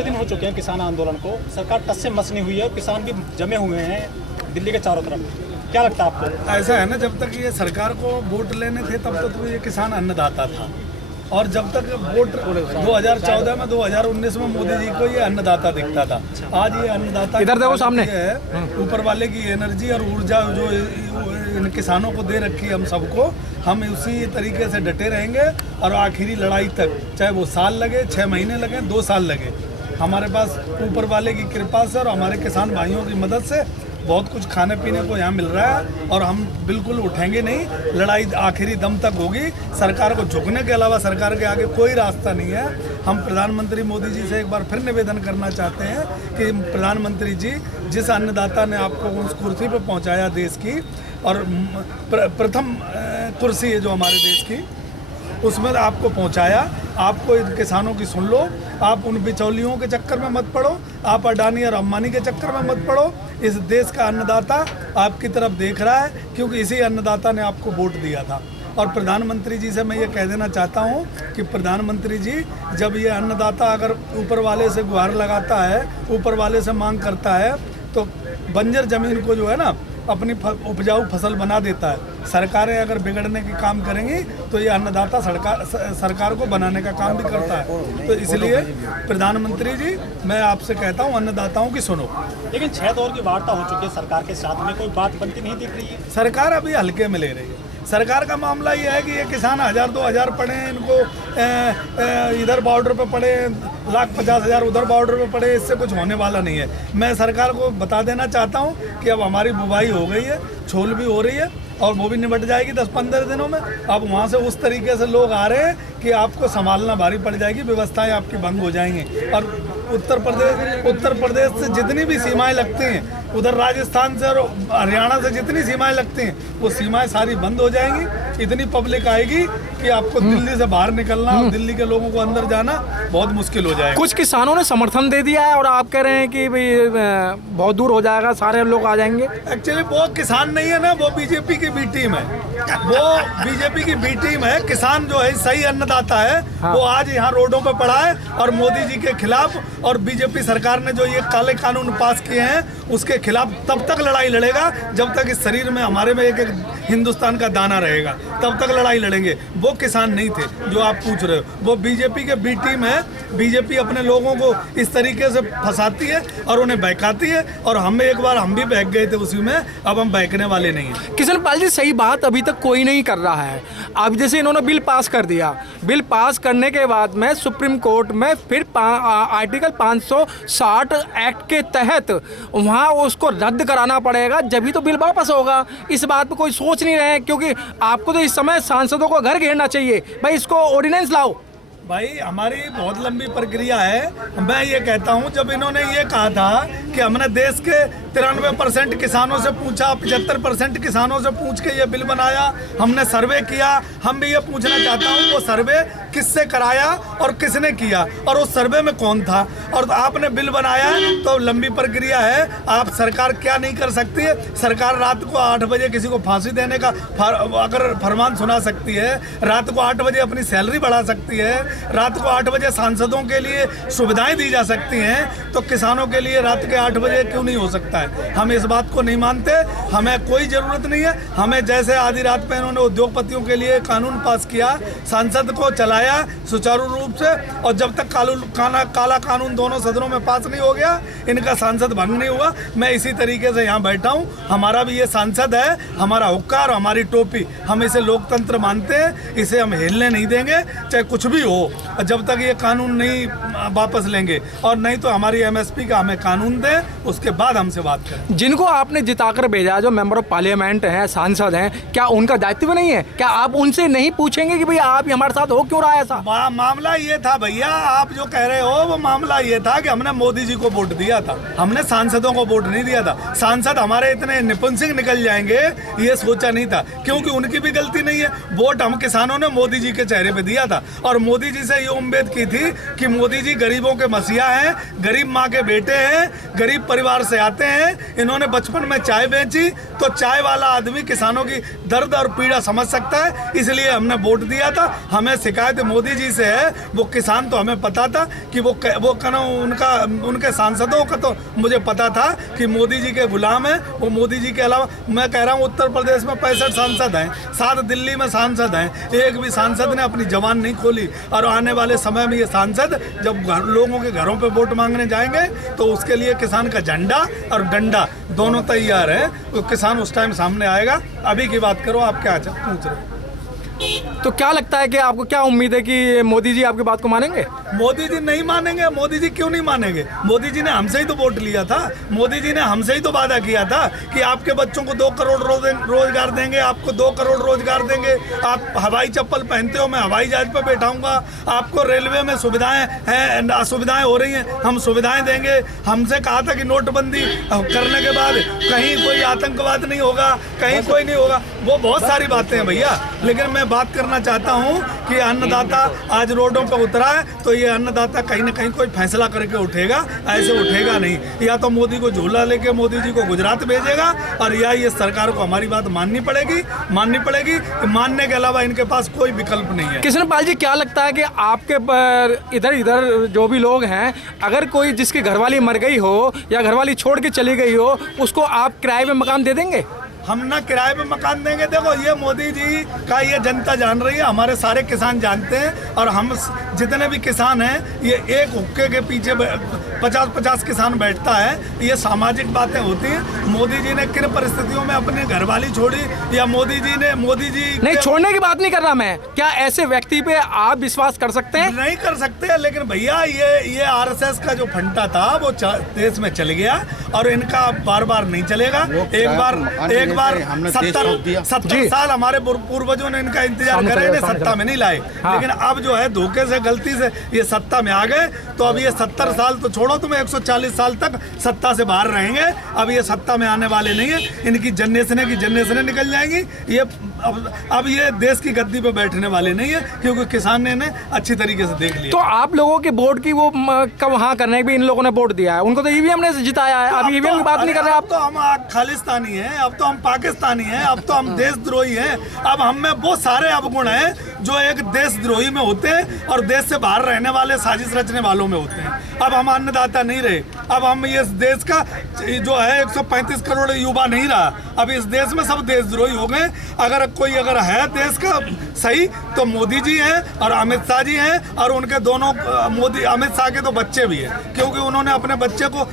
15 दिन हो चुके हैं किसान आंदोलन को, सरकार टस से मस नहीं हुई है, किसान भी जमे हुए हैं दिल्ली के चारों तरफ। क्या लगता है आपको? ऐसा है ना, जब तक ये सरकार को वोट लेने थे तब तक तो ये किसान अन्नदाता था, और जब तक वोट 2014 में 2019 में मोदी जी को ये अन्नदाता दिखता था। आज ये अन्नदाता इधर देखो सामने है, ऊपर वाले की एनर्जी और ऊर्जा जो इन किसानों को दे रखी है हम सबको, हम उसी तरीके से डटे रहेंगे और आखिरी लड़ाई तक, चाहे वो साल लगे, 6 महीने लगे, 2 साल लगे, हमारे पास ऊपर वाले की कृपा से और हमारे किसान भाइयों की मदद से बहुत कुछ खाने पीने को यहाँ मिल रहा है, और हम बिल्कुल उठेंगे नहीं। लड़ाई आखिरी दम तक होगी। सरकार को झुकने के अलावा सरकार के आगे कोई रास्ता नहीं है। हम प्रधानमंत्री मोदी जी से एक बार फिर निवेदन करना चाहते हैं कि प्रधानमंत्री जी, जिस अन्नदाता ने आपको उस कुर्सी पर पहुँचाया देश की, और प्रथम कुर्सी है जो हमारे देश की, उसमें आपको पहुंचाया, आपको इन किसानों की सुन लो। आप उन बिचौलियों के चक्कर में मत पड़ो, आप अडानी और अंबानी के चक्कर में मत पड़ो। इस देश का अन्नदाता आपकी तरफ देख रहा है, क्योंकि इसी अन्नदाता ने आपको वोट दिया था। और प्रधानमंत्री जी से मैं ये कह देना चाहता हूँ कि प्रधानमंत्री जी, जब ये अन्नदाता अगर ऊपर वाले से गुहार लगाता है, ऊपर वाले से मांग करता है, तो बंजर जमीन को जो है ना अपनी उपजाऊ फसल बना देता है। सरकारें अगर बिगड़ने के काम करेंगी तो ये अन्नदाता सरकार को बनाने का काम भी करता है। तो इसलिए प्रधानमंत्री जी, मैं आपसे कहता हूँ, अन्नदाताओं की सुनो। लेकिन 6 दौर की वार्ता हो चुकी है सरकार के साथ में, कोई बात बनती नहीं दिख रही है। सरकार अभी हल्के में ले रही है। सरकार का मामला ये है कि ये किसान 1000-2000 पड़े, इनको इधर बॉर्डर पे पड़े, 1,50,000 उधर बॉर्डर पे पड़े, इससे कुछ होने वाला नहीं है। मैं सरकार को बता देना चाहता हूँ कि अब हमारी बुवाई हो गई है, छोल भी हो रही है, और वो भी निपट जाएगी 10-15 दिनों में। अब वहाँ से उस तरीके से लोग आ रहे हैं कि आपको संभालना भारी पड़ जाएगी, व्यवस्थाएं आपकी भंग हो जाएंगी। और उत्तर प्रदेश से जितनी भी सीमाएं लगती हैं, उधर राजस्थान से और हरियाणा से जितनी सीमाएं लगती हैं, वो सीमाएं सारी बंद हो जाएंगी। इतनी पब्लिक आएगी कि आपको दिल्ली से बाहर निकलना और दिल्ली के लोगों को अंदर जाना बहुत मुश्किल हो जाएगा। कुछ किसानों ने समर्थन दे दिया है और आप कह रहे हैं कि भाई बहुत दूर हो जाएगा, सारे लोग आ जाएंगे। एक्चुअली वो किसान नहीं है ना, वो बीजेपी की बी टीम है, वो बीजेपी की बी टीम है। किसान जो है सही अन्नदाता है, हाँ। वो आज यहाँ रोडों पे पड़ा है और मोदी जी के खिलाफ और बीजेपी सरकार ने जो ये काले कानून पास किए हैं उसके खिलाफ तब तक लड़ाई लड़ेगा जब तक इस शरीर में हमारे में एक हिंदुस्तान का दाना रहेगा, तब तक लड़ाई लड़ेंगे। वो किसान नहीं थे जो आप पूछ रहे हो, वो बीजेपी के बी टीम है। बीजेपी अपने लोगों को इस तरीके से फंसाती है और उन्हें बहकाती है, और हम एक बार हम भी बहक गए थे उसी में, अब हम बहकने वाले नहीं हैं। किशन पाल जी, सही बात अभी तक कोई नहीं कर रहा है। अब जैसे इन्होंने बिल पास कर दिया, बिल पास करने के बाद में सुप्रीम कोर्ट में फिर आर्टिकल 560 एक्ट के तहत वहाँ उसको रद्द कराना पड़ेगा, जब तो बिल वापस होगा। इस बात पे कोई सोच नहीं रहे हैं, क्योंकि आपको तो इस समय सांसदों को घर घेरना चाहिए, भाई इसको ऑर्डिनेंस लाओ। भाई हमारी बहुत लंबी प्रक्रिया है। मैं ये कहता हूँ, जब इन्होंने ये कहा था कि हमने देश के 93% किसानों से पूछा, 75% किसानों से पूछ के ये बिल बनाया, हमने सर्वे किया। हम भी ये पूछना चाहता हूँ, वो सर्वे किससे कराया और किसने किया, और उस सर्वे में कौन था? और आपने बिल बनाया तो लंबी प्रक्रिया है। आप सरकार क्या नहीं कर सकती है? सरकार रात को 8 बजे किसी को फांसी देने का अगर फरमान सुना सकती है, रात को 8 बजे अपनी सैलरी बढ़ा सकती है, रात को 8 बजे सांसदों के लिए सुविधाएं दी जा सकती हैं, तो किसानों के लिए रात के 8 बजे क्यों नहीं हो सकता है? हम इस बात को नहीं मानते। हमें कोई ज़रूरत नहीं है। हमें जैसे आधी रात पे इन्होंने उद्योगपतियों के लिए कानून पास किया, संसद को चलाया सुचारू रूप से, और जब तक काला कानून दोनों सदनों में पास नहीं हो गया, इनका सांसद भंग नहीं हुआ। मैं इसी तरीके से यहाँ बैठा हूँ। हमारा भी ये सांसद है, हमारा हुक्का और हमारी टोपी, हम इसे लोकतंत्र मानते हैं। इसे हम हिलने नहीं देंगे, चाहे कुछ भी हो, जब तक ये कानून नहीं वापस लेंगे। और नहीं तो हमारी एमएसपी का हमें कानून दें, उसके बाद हमसे बात करें। जिनको आपने जिताकर भेजा, जो मेंबर ऑफ पार्लियामेंट हैं, सांसद हैं, क्या उनका दायित्व नहीं है? क्या आप उनसे नहीं पूछेंगे कि भाई आप हमारे साथ हो क्यों रहा है ऐसा? मामला ये था भैया, आप जो कह रहे हो वो मामला ये था कि हमने मोदी जी को वोट दिया था, हमने सांसदों को वोट नहीं दिया था। सांसद हमारे इतने निपुण सिंह निकल जाएंगे ये सोचा नहीं था, क्योंकि उनकी भी गलती नहीं है। वोट हम किसानों ने मोदी जी के चेहरे पे दिया था, और मोदी जी से ये उम्मीद की थी कि मोदी जी गरीबों के मसीहा हैं, गरीब माँ के बेटे हैं, गरीब परिवार से आते हैं, हैं, इन्होंने बचपन में चाय बेची, तो चाय वाला आदमी किसानों की दर्द और पीड़ा समझ सकता है, इसलिए हमने वोट दिया था। हमें शिकायत मोदी जी से है, वो किसान तो हमें पता था कि वो उनके सांसदों का तो मुझे पता था कि मोदी जी के गुलाम है। वो मोदी जी के अलावा मैं कह रहा हूँ उत्तर प्रदेश में 65 सांसद हैं, 7 दिल्ली में सांसद हैं, एक भी सांसद ने अपनी जबान नहीं खोली। और आने वाले समय में ये सांसद जब लोगों के घरों पे वोट मांगने जाएंगे तो उसके लिए किसान का झंडा और डंडा दोनों तैयार है, तो किसान उस टाइम सामने आएगा। अभी की बात करो, आप क्या पूछ रहे हो? तो क्या लगता है कि आपको क्या उम्मीद है कि मोदी जी आपकी बात को मानेंगे? मोदी जी नहीं मानेंगे। मोदी जी क्यों नहीं मानेंगे? मोदी जी ने हमसे ही तो वोट लिया था, मोदी जी ने हमसे ही तो वादा किया था कि आपके बच्चों को 2 करोड़ रोजगार देंगे, आपको 2 करोड़ रोजगार देंगे, आप हवाई चप्पल पहनते हो, मैं हवाई जहाज पर बैठाऊंगा, आपको रेलवे में सुविधाएं हैं, असुविधाएं हो रही हैं, हम सुविधाएं देंगे। हमसे कहा था कि नोटबंदी करने के बाद कहीं कोई आतंकवाद नहीं होगा, कहीं कोई नहीं होगा। वो बहुत सारी बातें हैं भैया, लेकिन मैं बात करना चाहता हूं कि अन्नदाता आज रोडों पर उतरा है, तो ये अन्नदाता कहीं ना कहीं कोई फैसला करके उठेगा, ऐसे उठेगा नहीं। या तो मोदी को झूला लेके मोदी जी को गुजरात भेजेगा, और या ये सरकार को हमारी बात माननी पड़ेगी। मानने के अलावा इनके पास कोई विकल्प नहीं है। कृष्णपाल जी, क्या लगता है कि आपके पर इधर जो भी लोग हैं, अगर कोई जिसकी घरवाली मर गई हो या घरवाली छोड़ के चली गई हो, उसको आप किराए में मकान दे देंगे? हम ना किराए पे मकान देंगे। देखो, ये मोदी जी का ये जनता जान रही है, हमारे सारे किसान जानते हैं, और हम जितने भी किसान हैं, ये एक हुक्के के पीछे 50-50 किसान बैठता है। ये सामाजिक बातें होती हैं। मोदी जी ने किन परिस्थितियों में अपनी घरवाली छोड़ी, या मोदी जी नहीं, छोड़ने की बात नहीं कर रहा मैं। क्या ऐसे व्यक्ति पे आप विश्वास कर सकते हैं? नहीं कर सकते, लेकिन भैया ये RSS का जो फंडा था वो देश में चल गया, और इनका बार नहीं चलेगा। एक बार 70 साल हमारे पूर्वजों ने इनका इंतजार करे, ने सत्ता में नहीं लाए। लेकिन अब जो है धोखे से, गलती से ये सत्ता में आ गए, तो अब ये 70 साल तो छोड़ो, तुम्हें 140 साल तक सत्ता से बाहर रहेंगे। अब ये सत्ता में आने वाले नहीं है, इनकी जनरेशनें निकल जाएंगी। ये अब ये देश की गद्दी पे बैठने वाले नहीं है, क्योंकि किसान ने इन्हें अच्छी तरीके से देख लिया। तो आप लोगों के वोट की वो कब हाँ करने भी इन लोगों ने वोट दिया है, उनको तो ईवीएम ने जिताया है। अब ईवीएम की बात नहीं कर रहे आप। तो हम खालिस्तानी हैं, अब तो हम पाकिस्तानी हैं, अब तो हम देशद्रोही हैं। अब हम में वो सारे अवगुण हैं जो एक देशद्रोही में होते हैं और देश से बाहर रहने वाले साजिश रचने वालों में होते हैं। अब हम अन्नदाता नहीं रहे, अब हम इस देश का जो है 135 करोड़ युवा नहीं रहा। अब इस देश में सब देशद्रोही हो गए। अगर है देश का सही तो मोदी जी हैं और अमित शाह जी हैं, और उनके दोनों अमित शाह के तो बच्चे भी हैं, क्योंकि उन्होंने अपने बच्चे को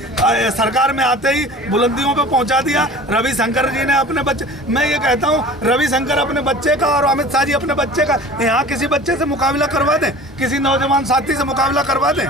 सरकार में आते ही बुलंदियों पे पहुंचा दिया। रविशंकर जी ने अपने बच्चे, मैं ये कहता हूं, रविशंकर अपने बच्चे का और अमित शाह जी अपने बच्चे का यहाँ किसी बच्चे से मुकाबला करवा दें, किसी नौजवान साथी से मुकाबला करवा दें,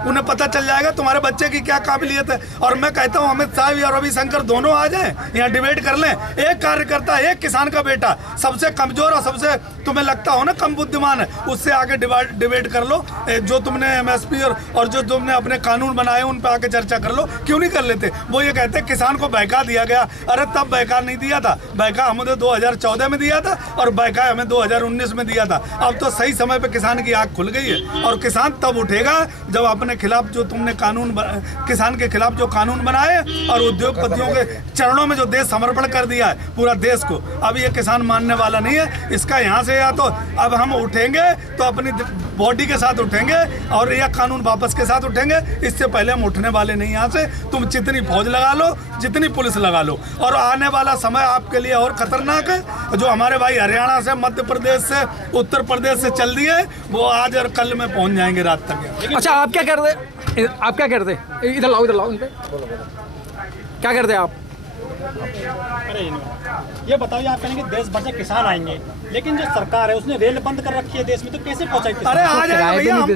उन्हें पता चल जाएगा तुम्हारे बच्चे की क्या काबिलियत है। और मैं कहता हूं अमित शाह और रविशंकर दोनों आ जाएं, यहाँ डिबेट कर लें। एक कार्यकर्ता, एक किसान का बेटा, सबसे कमजोर और सबसे तुम्हें लगता हो ना कम बुद्धिमान है, उससे आगे डिबेट कर लो। जो तुमने MSP और जो तुमने अपने कानून बनाए उन पर आके चर्चा कर लो। क्यों नहीं कर लेते? वो ये कहते हैं किसान को बहका दिया गया। अरे तब बहका नहीं दिया था, बहका हमें 2014 में दिया था और बहका हमें 2019 में दिया था। अब तो सही समय पे किसान की आँख खुल गई है, और किसान तब उठेगा जब अपने खिलाफ जो तुमने किसान के खिलाफ जो कानून बनाए और उद्योगपतियों के चरणों में जो देश समर्पण कर दिया है पूरा देश को, अब ये किसान मानने वाला नहीं है। इसका यहाँ से या तो अब हम उठेंगे तो अपनी बॉडी के साथ उठेंगे, और या कानून वापस के साथ उठेंगे। इससे पहले हम उठने वाले नहीं यहाँ से। तुम जितनी फौज लगा लो, जितनी पुलिस लगा लो, और आने वाला समय आपके लिए और खतरनाक है। जो हमारे भाई हरियाणा से, मध्य प्रदेश से, उत्तर प्रदेश से चल दिए, वो आज और कल में पहुंच जाएंगे रात तक। अच्छा, आप क्या करते? इधर लाओ इन पे। क्या करते आप? अरे ये बताइए, आप कहेंगे देश भर से किसान आएंगे, लेकिन जो सरकार है उसने रेल बंद कर रखी है देश में, तो कैसे पहुंचाएगी? अरे आ जाएगा भैया, हम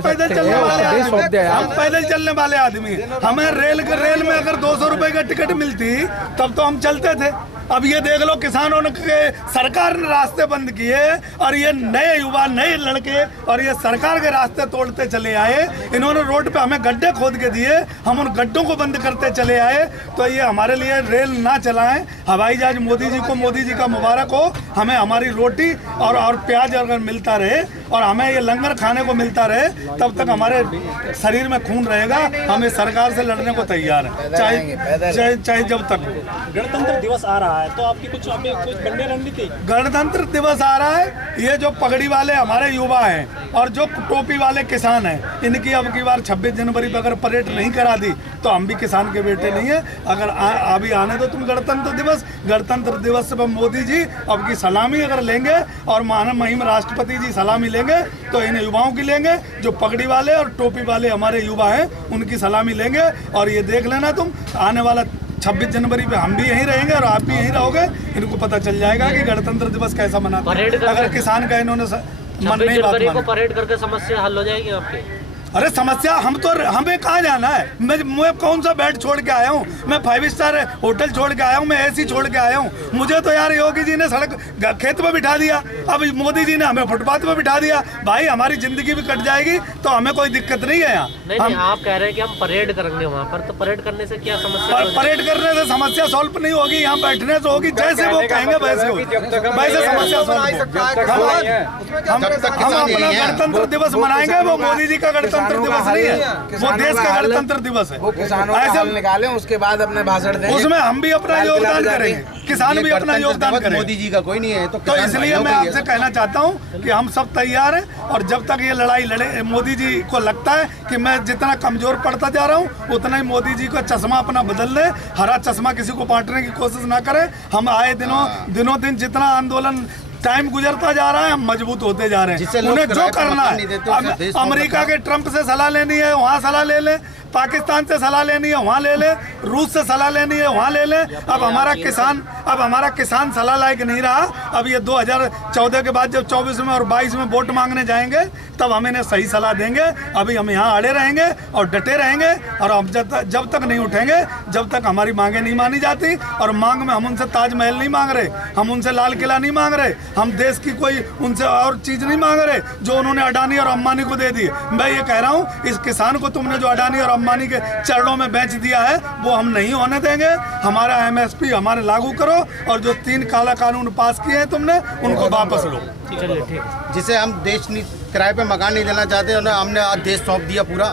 पैदल चलने वाले आदमी। हमें रेल में अगर 200 रुपए का टिकट मिलती तब तो हम चलते थे। अब ये देख लो, किसानों ने सरकार ने रास्ते बंद किए, और ये नए युवा, नए लड़के, और ये सरकार के रास्ते तोड़ते चले आए। इन्होंने रोड पे हमें गड्ढे खोद के दिए, हम उन गड्ढों को बंद करते चले आए। तो ये हमारे लिए रेल ना चलाएं, हवाई जहाज मोदी जी का मुबारक हो। हमें हमारी रोटी और प्याज अगर मिलता रहे और हमें ये लंगर खाने को मिलता रहे, तब तक हमारे शरीर में खून रहेगा। हम इस सरकार से लड़ने को तैयार हैं, चाहे जब तक। गणतंत्र दिवस आ रहा है तो आपकी कुछ बनने रणनीति? गणतंत्र दिवस आ रहा है, ये जो पगड़ी वाले हमारे युवा हैं और जो टोपी वाले किसान हैं, इनकी अब की बार 26 जनवरी पर अगर परेड नहीं करा दी तो हम भी किसान के बेटे नहीं है। अगर अभी आने दो तुम गणतंत्र दिवस पर मोदी जी अब की सलामी अगर लेंगे और मानव महिम राष्ट्रपति जी सलामी लेंगे तो इन युवाओं की लेंगे, जो पगड़ी वाले और टोपी वाले हमारे युवा हैं उनकी सलामी लेंगे। और ये देख लेना तुम, आने वाला 26 जनवरी पे हम भी यहीं रहेंगे और आप भी यहीं रहोगे। इनको पता चल जाएगा कि गणतंत्र दिवस कैसा मनाते हैं। अगर किसान का इन्होंने मन नहीं बात मानी, परेड करके समस्या हल हो जाएगी आपकी? अरे समस्या हमें कहाँ जाना है? मैं कौन सा बेड छोड़ के आया हूँ? मैं 5 स्टार होटल छोड़ के आया हूँ, मैं एसी छोड़ के आया हूँ। मुझे तो यार योगी जी ने सड़क खेत में बिठा दिया, अब मोदी जी ने हमें फुटपाथ पे बिठा दिया। भाई हमारी जिंदगी भी कट जाएगी तो हमें कोई दिक्कत नहीं है यहाँ। नहीं, आप कह रहे हैं कि हम परेड करेंगे वहाँ पर, तो परेड करने से क्या समस्या? परेड करने से समस्या सॉल्व नहीं होगी, यहाँ बैठने से होगी। जैसे वो कहेंगे वैसे होगी, वैसे समस्या हम अपना गणतंत्र दिवस मनाएंगे, वो मोदी जी का गणतंत्र दिवस नहीं है, वो देश का गणतंत्र दिवस है। ऐसे निकालें, उसके बाद अपने भाषण दें, उसमें हम भी अपना योगदान करेंगे, किसान भी अपना योगदान करेंगे। मोदी जी का कोई नहीं है तो इसलिए मैं आपसे कहना चाहता हूँ कि हम सब तैयार हैं। और जब तक ये लड़ाई लड़े, मोदी जी को लगता है कि मैं जितना कमजोर पड़ता जा रहा हूँ उतना ही मोदी जी का चश्मा अपना बदल ले, हरा चश्मा किसी को बांटने की कोशिश ना करें। हम आए दिनों दिन जितना आंदोलन टाइम गुजरता जा रहा है, हम मजबूत होते जा रहे हैं। उन्हें जो करना है, अमेरिका के ट्रंप से सलाह लेनी है वहाँ सलाह ले ले, पाकिस्तान से सलाह लेनी है वहाँ ले ले, रूस से सलाह लेनी है वहाँ ले ले। अब हमारा किसान सलाह लायक नहीं रहा। अब ये 2014 के बाद जब 24 में और 22 में वोट मांगने जाएंगे तब हम इन्हें सही सलाह देंगे। अभी हम यहाँ अड़े रहेंगे और डटे रहेंगे और अब जब तक नहीं उठेंगे, जब तक हमारी मांगे नहीं मानी जाती। और मांग में हम उनसे ताजमहल नहीं मांग रहे, हम उनसे लाल किला नहीं मांग रहे, हम देश की कोई उनसे और चीज़ नहीं मांग रहे जो उन्होंने अडानी और अंबानी को दे दी। मैं ये कह रहा हूँ, इस किसान को तुमने जो अडानी और अंबानी के चरणों में बेच दिया है वो हम नहीं होने देंगे। हमारा MSP हमारे लागू करो और जो 3 काला कानून पास किए हैं तुमने उनको वापस लो। जिसे हम देश किराए पे मकान नहीं देना चाहते, हमने आज देश सौंप दिया पूरा।